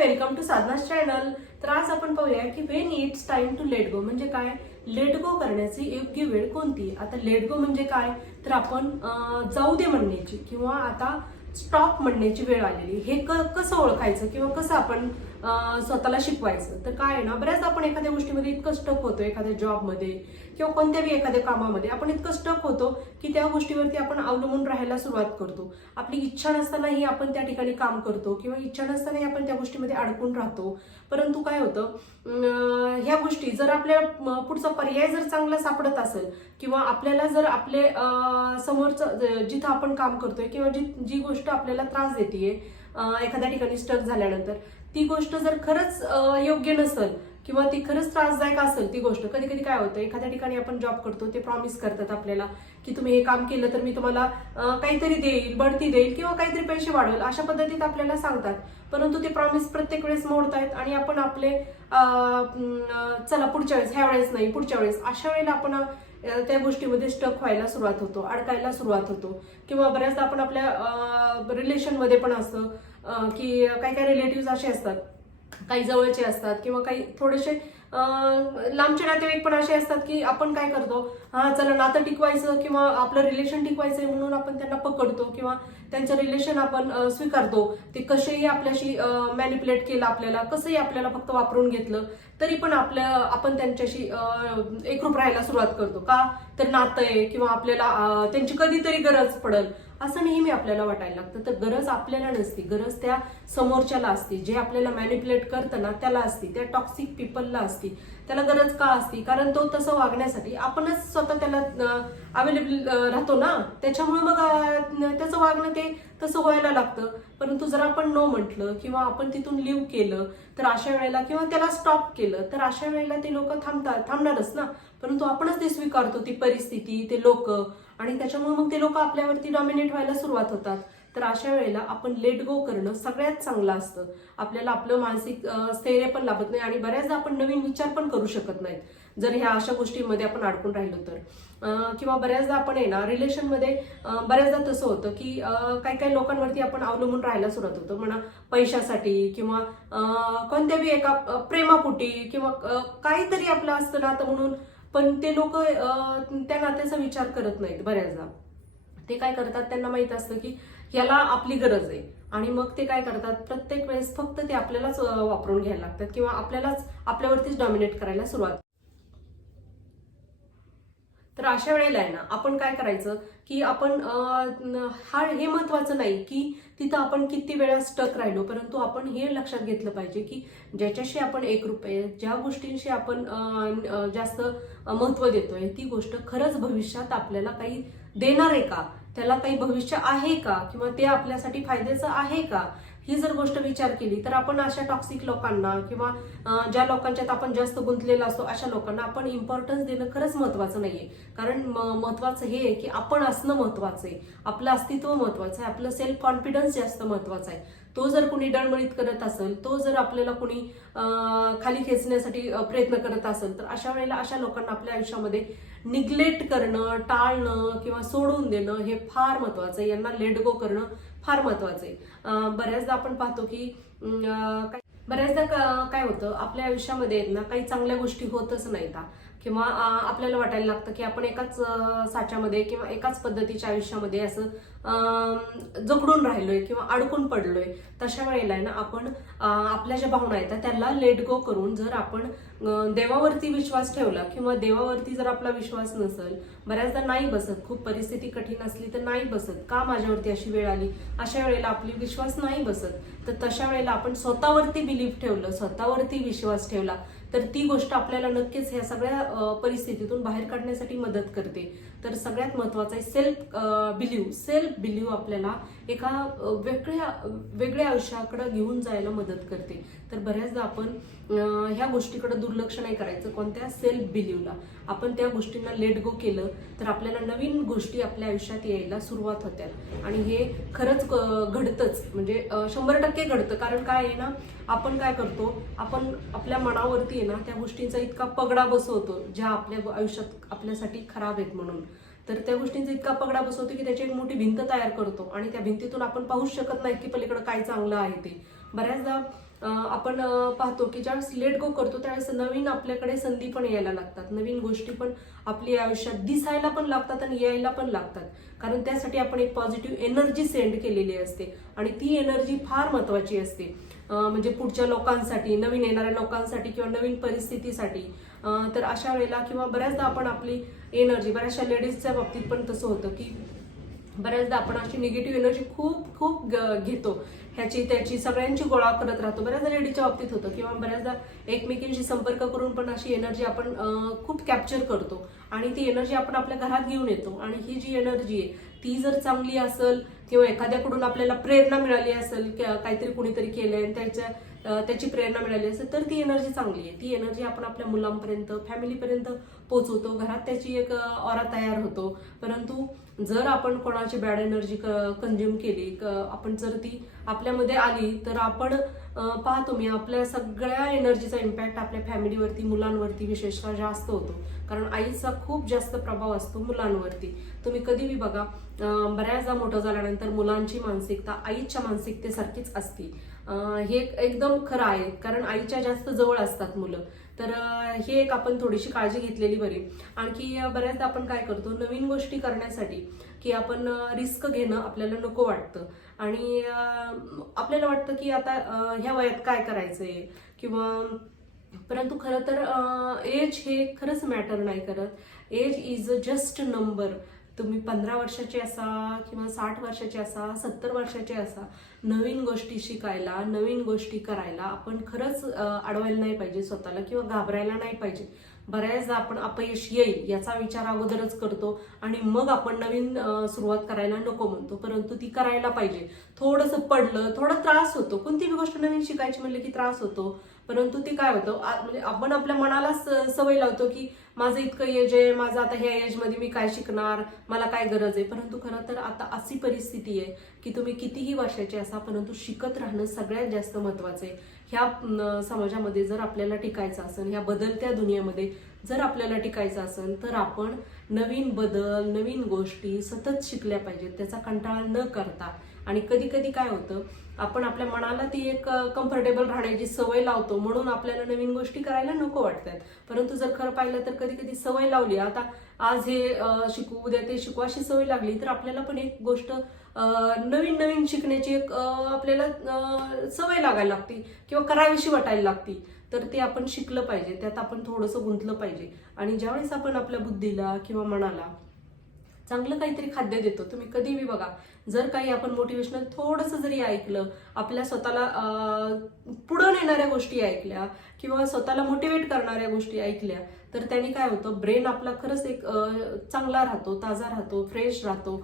Welcome to साधनास channel. तर आज आपण पाहूया की when it's time to let go म्हणजे काय, लेट गो करण्याची योग्य वेळ कोणती. आता लेट गो म्हणजे काय, तर आपण जाऊ दे म्हणण्याची किंवा आता स्टॉप म्हणण्याची वेळ आलेली. हे कसं ओळखायचं किंवा कसं आपण स्वतःला शिकवायचं. तर काय आहे ना, बऱ्याच आपण एखाद्या गोष्टीमध्ये इतकं स्टक होतो, एखाद्या जॉबमध्ये किंवा कोणत्याही एखाद्या कामामध्ये आपण इतकं स्टक होतो की त्या गोष्टीवरती आपण अवलंबून राहायला सुरुवात करतो. आपली इच्छा नसतानाही आपण त्या ठिकाणी काम करतो किंवा इच्छा नसतानाही आपण त्या गोष्टीमध्ये अडकून राहतो. परंतु काय होतं, ह्या गोष्टी जर आपल्या पुढचा पर्याय जर चांगला सापडत असेल किंवा आपल्याला जर आपले समोरचं जिथं आपण काम करतोय किंवा जी गोष्ट आपल्याला त्रास देतेय एखाद्या ठिकाणी स्टक झाल्यानंतर, ती गोष्ट जर खरंच योग्य नसेल किंवा ती खरंच त्रासदायक असेल ती गोष्ट. कधी कधी काय होतं, एखाद्या ठिकाणी आपण जॉब करतो, ते प्रॉमिस करतात आपल्याला की तुम्ही हे काम केलं तर मी तुम्हाला काहीतरी देईल, बढती देईल किंवा काहीतरी पैसे वाढवेल, अशा पद्धतीत आपल्याला सांगतात. परंतु ते प्रॉमिस प्रत्येक वेळेस मोडतायत आणि आपण आपले चला पुढच्या वेळेस, ह्या वेळेस नाही पुढच्या वेळेस, अशा वेळेला आपण त्या गोष्टीमध्ये स्टक व्हायला सुरुवात होतो, अडकायला सुरुवात होतो. किंवा बऱ्याचदा आपण आपल्या रिलेशनमध्ये पण असतं की काही काही रिलेटिव्ह असे असतात, काही जवळचे असतात किंवा काही थोडेसे लांबचे नातेवाईक पण असे असतात की आपण काय करतो, हा चला नातं टिकवायचं किंवा आपलं रिलेशन टिकवायचंय म्हणून आपण त्यांना पकडतो किंवा त्यांचं रिलेशन आपण स्वीकारतो. ते कसेही आपल्याशी मॅनिप्युलेट केलं, आपल्याला कसंही आपल्याला फक्त वापरून घेतलं तरी पण आपण त्यांच्याशी एकरूप राहायला सुरुवात करतो. का तर नातं आहे किंवा आपल्याला त्यांची कधीतरी गरज पडेल असं नेहमी आपल्याला वाटायला लागतं. तर गरज आपल्याला नसती, गरज त्या समोरच्याला असते. जे आपल्याला मॅनिप्युलेट करतं ना त्याला असती, त्या टॉक्सिक पीपलला असती. त्याला गरज का असती, कारण तो तसं वागण्यासाठी आपणच स्वतः त्याला अवेलेबल राहतो ना, त्याच्यामुळे मग त्याचं वागणं ते तसं व्हायला लागतं. परंतु जर आपण नो म्हटलं किंवा आपण तिथून लिव्ह केलं तर अशा वेळेला किंवा त्याला स्टॉप केलं तर अशा वेळेला ते लोक थांबणारच ना. परंतु आपणच ते स्वीकारतो, ती परिस्थिती, ते लोक, आणि त्याच्यामुळे मग ते लोक आपल्यावरती डॉमिनेट व्हायला सुरुवात होतात. तर अशा वेळेला आपण लेट गो करणं सगळ्यात चांगलं असतं. आपल्याला आपलं मानसिक स्थैर्य पण लाभत नाही आणि बऱ्याचदा आपण नवीन विचार पण करू शकत नाहीत जर ह्या अशा गोष्टींमध्ये आपण अडकून राहिलो तर. किंवा बऱ्याचदा आपण आहे ना रिलेशनमध्ये बऱ्याचदा तसं होतं की काही काही लोकांवरती आपण अवलंबून राहायला सुरुवात होतो, म्हणा पैशासाठी किंवा कोणत्याही एका प्रेमापोटी किंवा काहीतरी आपलं असतं नातं म्हणून. पण ते लोक त्या नात्याचा विचार करत नाहीत. बऱ्याचदा ते काय करतात, त्यांना माहित असतं की याला आपली गरज आहे आणि मग ते काय करतात, प्रत्येक वेळेस फक्त ते आपल्यालाच वापरून घ्यायला लागतात किंवा आपल्यावरतीच डॉमिनेट करायला सुरुवात. तर अशा वेळेला आहे ना आपण काय करायचं की आपण हे महत्वाचं नाही की तिथं आपण किती वेळा स्टक राहिलो, परंतु आपण हे लक्षात घेतलं पाहिजे की ज्याच्याशी आपण एकरूप आहे, ज्या गोष्टींशी आपण जास्त महत्व देतोय, ती गोष्ट खरंच भविष्यात आपल्याला काही देणार आहे का, त्याला काही भविष्य आहे का किंवा ते आपल्यासाठी फायद्याचं आहे का, ही जर गोष्ट विचार केली तर आपण अशा टॉक्सिक लोकांना किंवा ज्या लोकांच्यात आपण जास्त गुंतलेला असतो अशा लोकांना आपण इम्पॉर्टन्स देणं खरंच महत्वाचं नाहीये. कारण महत्वाचं हे आहे की आपण असणं महत्वाचं आहे, आपलं अस्तित्व महत्वाचं आहे, आपलं सेल्फ कॉन्फिडन्स जास्त महत्वाचा आहे. तो जर कुणी डळमळीत करत असेल, तो जर आपल्याला कुणी खाली खेचण्यासाठी प्रयत्न करत असेल, तर अशा वेळेला अशा लोकांना आपल्या आयुष्यामध्ये निग्लेक्ट करणं, टाळणं किंवा सोडून देणं हे फार महत्वाचं आहे. यांना लेट गो करणं फार महत्वाचं आहे. बऱ्याचदा आपण पाहतो की बऱ्याचदा काय होतं, आपल्या आयुष्यामध्ये ना काही चांगल्या गोष्टी होतच नाहीत किंवा आपल्याला वाटायला लागतं की आपण एकाच साच्यामध्ये किंवा एकाच पद्धतीच्या आयुष्यामध्ये असं जखडून राहिलोय किंवा अडकून पडलोय. तशा वेळेला ना आपण आपल्या ज्या भावना आहेत त्याला लेट गो करून जर आपण देवावरती विश्वास ठेवला किंवा देवावरती जर आपला विश्वास नसेल, बऱ्याचदा नाही बसत, खूप परिस्थिती कठीण असली तर नाही बसत, का माझ्यावरती अशी वेळ आली, अशा वेळेला आपली विश्वास नाही बसत. तर तशा वेळेला आपण स्वतःवरती बिलीव्ह ठेवलं, स्वतःवरती विश्वास ठेवला तर ती गोष्ट आपल्याला नक्कीच ह्या सगळ्या परिस्थितीतून बाहेर काढण्यासाठी मदत करते. तर सगळ्यात महत्वाचं आहे सेल्फ बिलीव्ह आपल्याला एका वेगळ्या आयुष्याकडे घेऊन जायला मदत करते. तर बऱ्याचदा आपण ह्या गोष्टीकडे दुर्लक्ष नाही करायचं, कोणत्या टसेल्फ बिलीव्हला. आपण त्या गोष्टींना लेट गो केलं तर आपल्याला नवीन गोष्टी आपल्या आयुष्यात यायला सुरुवात होत्यात आणि हे खरंच घडतंच, म्हणजे 100% घडतं. कारण काय आहे ना, आपण काय करतो, आपण आपल्या मनावरती आहे ना त्या गोष्टींचा इतका पगडा बसवतो ज्या आपल्या आयुष्यात आपल्यासाठी खराब आहेत म्हणून. तर त्या गोष्टींचा इतका पगडा बसवतो की त्याची एक मोठी भिंत तयार करतो आणि त्या भिंतीतून आपण पाहूच शकत नाही की पलीकडे काय चांगलं आहे ते. बऱ्याचदा आपण पाहतो की ज्यावेळेस लेट गो करतो त्यावेळेस नवीन आपल्याकडे संधी पण यायला लागतात, नवीन गोष्टी पण आपली आयुष्यात दिसायला पण लागतात आणि यायला पण लागतात. कारण त्यासाठी आपण एक पॉझिटिव्ह एनर्जी सेंड केलेली असते आणि ती एनर्जी फार महत्वाची असते. म्हणजे पुढच्या लोकांसाठी, नवीन येणाऱ्या लोकांसाठी किंवा नवीन परिस्थितीसाठी. तर अशा वेळेला किंवा बऱ्याचदा आपण आपली एनर्जी, बऱ्याचशा लेडीजच्या बाबतीत पण तसं होतं की बऱ्याचदा आपण अशी निगेटिव्ह एनर्जी खूप खूप घेतो, ह्याची त्याची सगळ्यांची गोळा करत राहतो. बऱ्याचदा लेडीजच्या बाबतीत होतं किंवा बऱ्याचदा एकमेकींशी संपर्क करून पण अशी एनर्जी आपण खूप कॅप्चर करतो आणि ती एनर्जी आपण आपल्या घरात घेऊन येतो. आणि ही जी एनर्जी आहे ती जर चांगली असेल किंवा एखाद्याकडून आपल्याला प्रेरणा मिळाली असेल, काहीतरी कुणीतरी केलंय त्याची प्रेरणा मिळाली असेल, तर ती एनर्जी चांगली आहे. ती एनर्जी आपण आपल्या मुलांपर्यंत, फॅमिलीपर्यंत पोहोचवतो, घरात त्याची एक ऑरा तयार होतो. परंतु जर आपण कोणाची बॅड एनर्जी कंझ्युम केली, आपण जर ती आपल्यामध्ये आली, तर आपण पाहतो मी आपल्या सगळ्या एनर्जीचा इम्पॅक्ट आपल्या फॅमिलीवरती, मुलांवरती विशेषतः जास्त होतो. कारण आईचा खूप जास्त प्रभाव असतो मुलांवरती. तुम्ही कधीही बघा, बऱ्याचदा मोठं झाल्यानंतर मुलांची मानसिकता आईच्या मानसिकतेसारखीच असते. हे एकदम खरं आहे, कारण आईच्या जास्त जवळ असतात मुलं. तर हे एक आपण थोडीशी काळजी घेतलेली बरी. आणखी बऱ्याचदा आपण काय करतो, नवीन गोष्टी करण्यासाठी की आपण रिस्क घेणं आपल्याला नको वाटतं आणि आपल्याला वाटतं की आता ह्या वयात काय करायचंय किंवा परंतु खरं तर एज हे खरंच मॅटर नाही करत. Age is a just number. तुम्ही 15 वर्षाचे असा किंवा 60 वर्षाचे असा, 70 वर्षाचे असा, नवीन गोष्टी शिकायला, नवीन गोष्टी करायला आपण खरंच अडवायला नाही पाहिजे स्वतःला किंवा घाबरायला नाही पाहिजे. बऱ्याचदा आपण अपयश येईल याचा विचार अगोदरच करतो आणि मग आपण नवीन सुरुवात करायला नको म्हणतो, परंतु ती करायला पाहिजे. थोडंसं पडलं, थोडा त्रास होतो, कोणतीही गोष्ट नवीन शिकायची म्हणलं की त्रास होतो. परंतु ते काय होतं, म्हणजे आपण आपल्या मनाला सवय लावतो की माझं इतकं एज आहे, माझं आता ह्या एजमध्ये मी काय शिकणार, मला काय गरज आहे. परंतु खरं तर आता अशी परिस्थिती आहे की तुम्ही कितीही वर्षाचे असा, परंतु शिकत राहणं सगळ्यात जास्त महत्वाचं आहे. ह्या समाजामध्ये जर आपल्याला टिकायचं असेल, ह्या बदलत्या दुनियेमध्ये जर आपल्याला टिकायचं असेल, तर आपण नवीन बदल, नवीन गोष्टी सतत शिकल्या पाहिजेत, त्याचा कंटाळा न करता. आणि कधी कधी काय होतं, आपण आपल्या मनाला ती एक कम्फर्टेबल राहण्याची सवय लावतो, म्हणून आपल्याला नवीन गोष्टी करायला नको वाटतात. परंतु जर खरं पाहिलं तर कधी कधी सवय लावली, आता आज हे शिकू, उद्या ते शिकू, अशी सवय लागली, तर आपल्याला पण एक गोष्ट नवीन नवीन शिकण्याची एक आपल्याला सवय लागायला लागते किंवा करावीशी वाटायला लागते. तर ते आपण शिकलं पाहिजे, त्यात आपण थोडंसं गुंतलं पाहिजे. आणि ज्यावेळेस आपण आपल्या बुद्धीला किंवा मनाला चांगलं काहीतरी खाद्य देतो, तुम्ही कधीही बघा, जर काही आपण मोटिवेशनल थोडंसं जरी ऐकलं, आपल्या स्वतःला पुढं नेणाऱ्या गोष्टी ऐकल्या किंवा स्वतःला मोटिवेट करणाऱ्या गोष्टी ऐकल्या, तर त्यांनी काय होतं, ब्रेन आपला खरंच एक चांगला राहतो, ताजा राहतो, फ्रेश राहतो.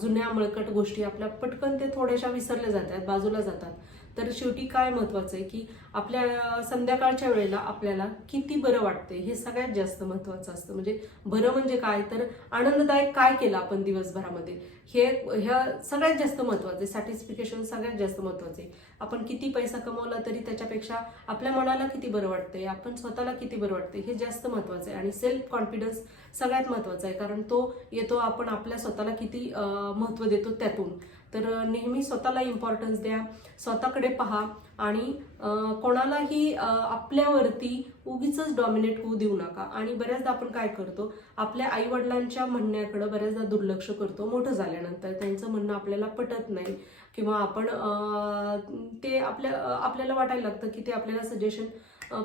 जुन्या मळकट गोष्टी आपल्या पटकन ते थोड्याशा विसरल्या जातात, बाजूला जातात. तर शेवटी काय महत्वाचं आहे की आपल्या संध्याकाळच्या वेळेला आपल्याला किती बरं वाटते हे सगळ्यात जास्त महत्वाचं असतं. म्हणजे बरं म्हणजे काय, तर आनंददायक काय केलं आपण दिवसभरामध्ये, ह्या सगळ्यात जास्त महत्वाचं आहे. सॅटिस्फिकेशन सगळ्यात जास्त महत्वाचं आहे. आपण किती पैसा कमवला तरी त्याच्यापेक्षा आपल्या मनाला किती बरं वाटतंय, आपण स्वतःला किती बरं वाटतंय हे जास्त महत्वाचं आहे. आणि सेल्फ कॉन्फिडन्स सगळ्यात महत्वाचा आहे, कारण तो येतो आपण आपल्या स्वतःला किती महत्व देतो त्यातून. तर नेहमी स्वतःला इम्पॉर्टन्स द्या, स्वतःकडे पहा आणि कोणालाही आपल्यावरती उगीच डॉमिनेट होऊ देऊ नका. आणि बऱ्याचदा आपण काय करतो, आपल्या आई वडिलांच्या म्हणण्याकडे बऱ्याचदा दुर्लक्ष करतो. मोठं झाल्यानंतर त्यांचं म्हणणं आपल्याला पटत नाही किंवा आपण ते आपल्याला वाटायला लागतं की ते आपल्याला सजेशन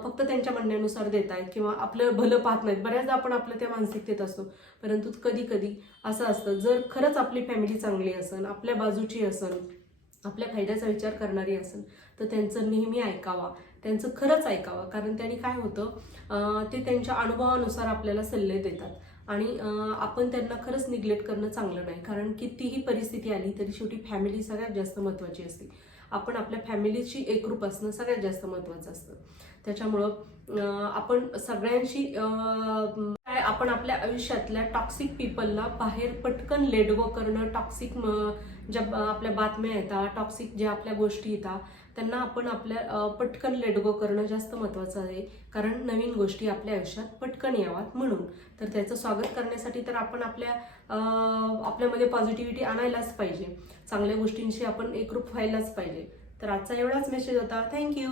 फक्त त्यांच्या म्हणण्यानुसार देत आहेत किंवा आपलं भलं पाहत नाहीत. बऱ्याचदा आपण आपल्या त्या मानसिकतेत असतो. परंतु कधी कधी असं असतं, जर खरंच आपली फॅमिली चांगली असेल, आपल्या बाजूची असेल, आपल्या फायद्याचा विचार करणारी असेल, तर त्यांचं नेहमी ऐकावा, त्यांचं खरंच ऐकावं. कारण त्यांनी काय होतं, ते त्यांच्या अनुभवानुसार आपल्याला सल्ले देतात आणि आपण त्यांना खरंच निग्लेक्ट करणं चांगलं नाही. कारण कितीही परिस्थिती आली तरी शेवटी फॅमिली सगळ्यात जास्त महत्त्वाची असते. आपण आपल्या फॅमिलीची एकरूप असणं सगळ्यात जास्त महत्त्वाचं असतं. त्याच्यामुळं आपण सगळ्यांशी आपण आपल्या आयुष्यातल्या टॉक्सिक पीपलला बाहेर पटकन लेट गो करणं, टॉक्सिक ज्या आपल्या बातम्या येतात, टॉक्सिक ज्या आपल्या गोष्टी येतात, त्यांना आपण आपल्या पटकन लेट गो करणं जास्त महत्त्वाचं आहे. कारण नवीन गोष्टी आपल्या आयुष्यात पटकन यावात म्हणून. तर त्याचं स्वागत करण्यासाठी तर आपण आपल्यामध्ये पॉझिटिव्हिटी आणायलाच पाहिजे, चांगल्या गोष्टींशी आपण एकरूप व्हायलाच पाहिजे. तर आजचा एवढाच मेसेज होता. थँक्यू.